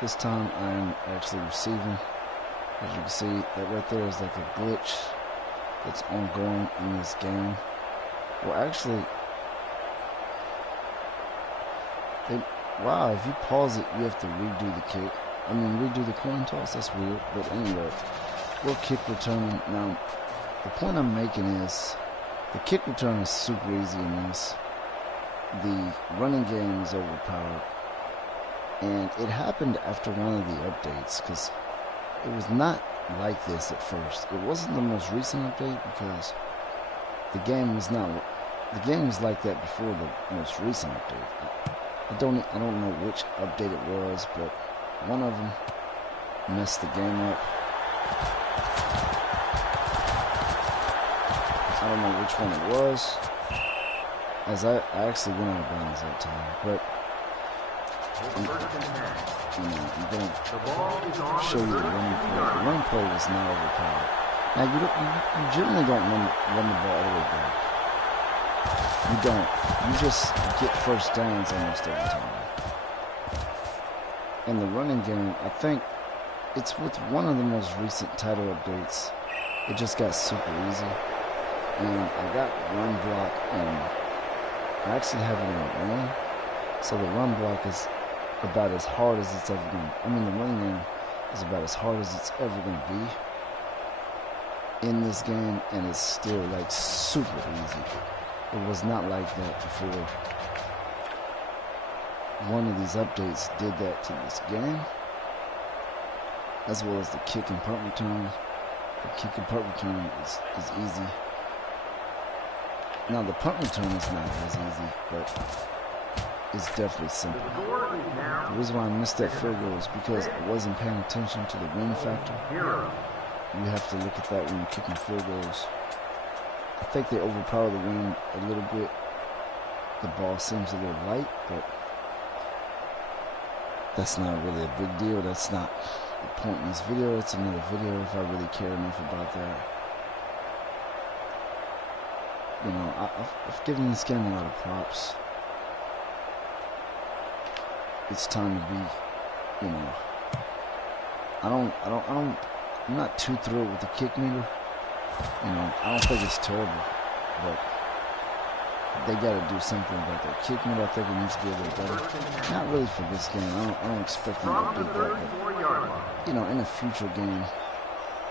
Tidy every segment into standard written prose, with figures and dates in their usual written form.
This time I am actually receiving. As you can see, that right there is like a glitch that's ongoing in this game. Well, actually, wow, if you pause it, you have to redo the kick. I mean, redo the coin toss. That's weird. But anyway, we're kick returning. Now, the point I'm making is the kick return is super easy in this. The running game is overpowered. And it happened after one of the updates, because it was not like this at first. It wasn't the most recent update, because the game was like that before the most recent update. I don't know which update it was, but one of them messed the game up. I don't know which one it was, as I actually went out of bounds that time, but I'm going to show you the running play. The running play was not overpowered. Now, you generally don't run the ball all the way back. You don't. You just get first downs almost every time. In the running game, I think it's with one of the most recent title updates. It just got super easy. And I got run block, and I actually have it on one. So the run block is about as hard as it's ever going to be. I mean, the running game is about as hard as it's ever going to be in this game, and it's still like super easy. It was not like that before. One of these updates did that to this game, as well as the kick and punt return. The kick and punt return is easy. Now the punt return is not as easy, but it's definitely simple. The reason why I missed that field goal is because I wasn't paying attention to the win factor. You have to look at that when you're kicking field goals. I think they overpower the wind a little bit. The ball seems a little light, but that's not really a big deal. That's not the point in this video. It's another video if I really care enough about that. You know, I've given this game a lot of props. It's time to be, you know, I'm not too thrilled with the kick meter. You know, I don't think it's terrible, but they got to do something about their kick meter. I think it needs to be a little better. Not really for this game. I don't expect them to update that, but, you know, in a future game,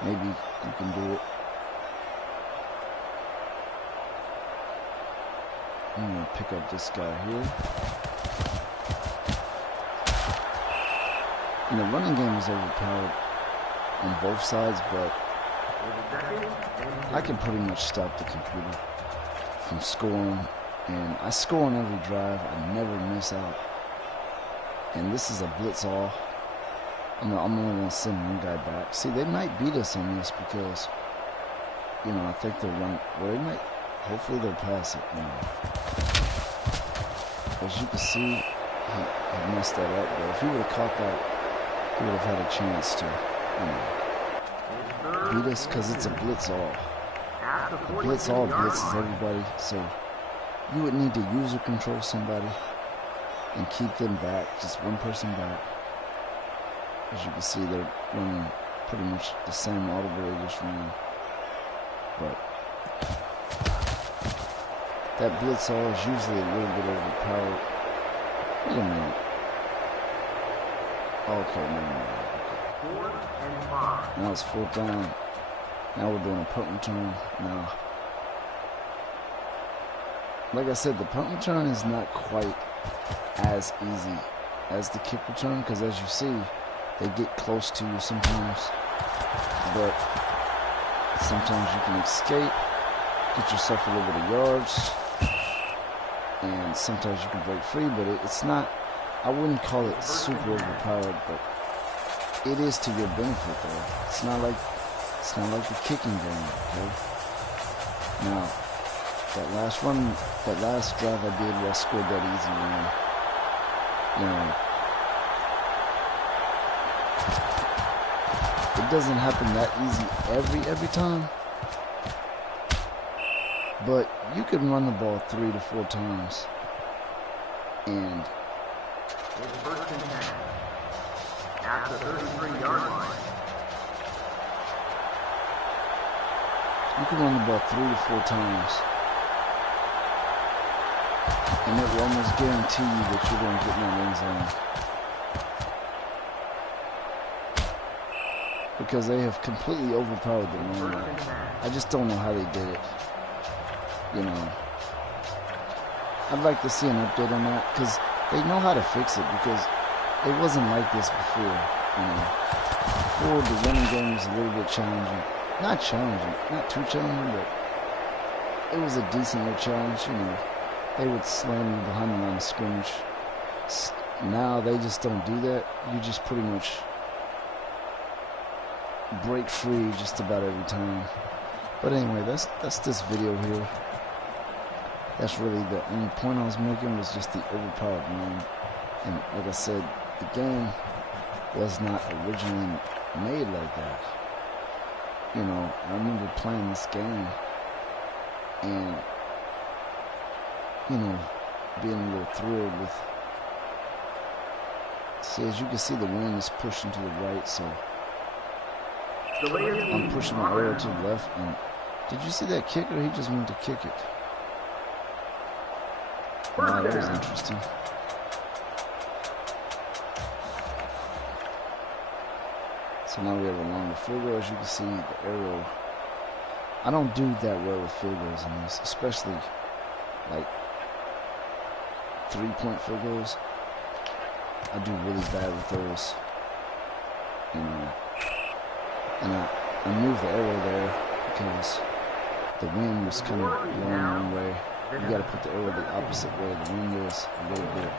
maybe you can do it. I'm going to pick up this guy here. And the running game is overpowered on both sides, but I can pretty much stop the computer from scoring. And I score on every drive. I never miss out. And this is a blitz all. I'm only going to send one guy back. See, they might beat us on this because, you know, I think they'll run. Well, they might. Hopefully they'll pass it. You know. As you can see, he messed that up. But if he would have caught that, he would have had a chance to, you know, beat us because it's a blitz all. The blitz all blitzes everybody, so you would need to user control somebody and keep them back, just one person back. As you can see, they're running pretty much the same audible they just ran. But that blitz all is usually a little bit overpowered. Wait a minute. Okay, no. Now it's 4th down. Now we're doing a punt return. Now, like I said, the punt return is not quite as easy as the kick return, because as you see, they get close to you sometimes. But sometimes you can escape, get yourself a little bit of yards, and sometimes you can break free, but it's not, I wouldn't call it super overpowered, but it is to your benefit though. It's not like the kicking game, okay? Now, that last drive I did where I scored that easy run, you know, it doesn't happen that easy every time. But you can run the ball 3 to 4 times at the 33-yard line. You can run the ball 3 to 4 times, and it will almost guarantee you that you're going to get in that end zone. Because they have completely overpowered the run. I just don't know how they did it. You know, I'd like to see an update on that, because they know how to fix it, because it wasn't like this before. You know, before the running game was a little bit challenging. Not challenging, not too challenging, but it was a decent little challenge. You know, they would slam you behind the line of scrimmage. Now they just don't do that. You just pretty much break free just about every time. But anyway, that's this video here. That's really the only point I was making, was just the overpowered run. And like I said, the game was not originally made like that. You know, I remember playing this game and, you know, being a little thrilled with, see, as you can see, the wind is pushing to the right, so I'm pushing my arrow to the left. And did you see that kicker? He just went to kick it. Wow, that was interesting. So now we have a longer field goal. As you can see, the arrow, I don't do that well with field goals in this, especially like 3-point field goals. I do really bad with those, you know. And I moved the arrow there because the wind was kind of blowing one way. You got to put the arrow the opposite way the wind is a little bit.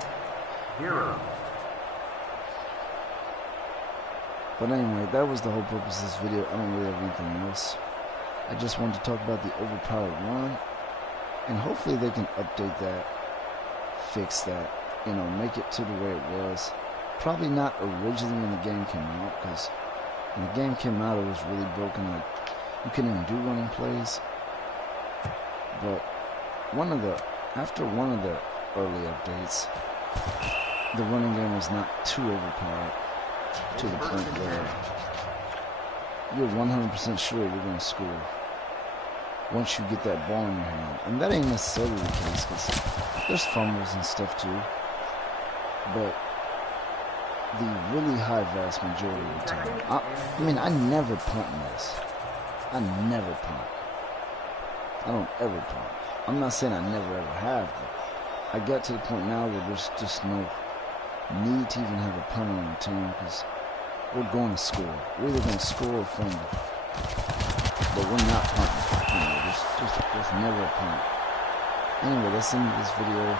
But anyway, that was the whole purpose of this video. I don't really have anything else. I just wanted to talk about the overpowered run, and hopefully they can update that, fix that, you know, make it to the way it was. Probably not originally when the game came out, because when the game came out it was really broken. Like, you couldn't even do running plays. But after one of the early updates, the running game was not too overpowered, to the point where you're 100% sure you're going to score once you get that ball in your hand. And that ain't necessarily the case, because there's fumbles and stuff too. But the really high vast majority of the time, I mean, I never punt in this. I never punt. I don't ever punt. I'm not saying I never ever have, but I got to the point now where there's just no need to even have a punter on the team, because we're going to score. We're either going to score or fumble, but we're not punting. You know, there's never a punt. Anyway, that's the end of this video.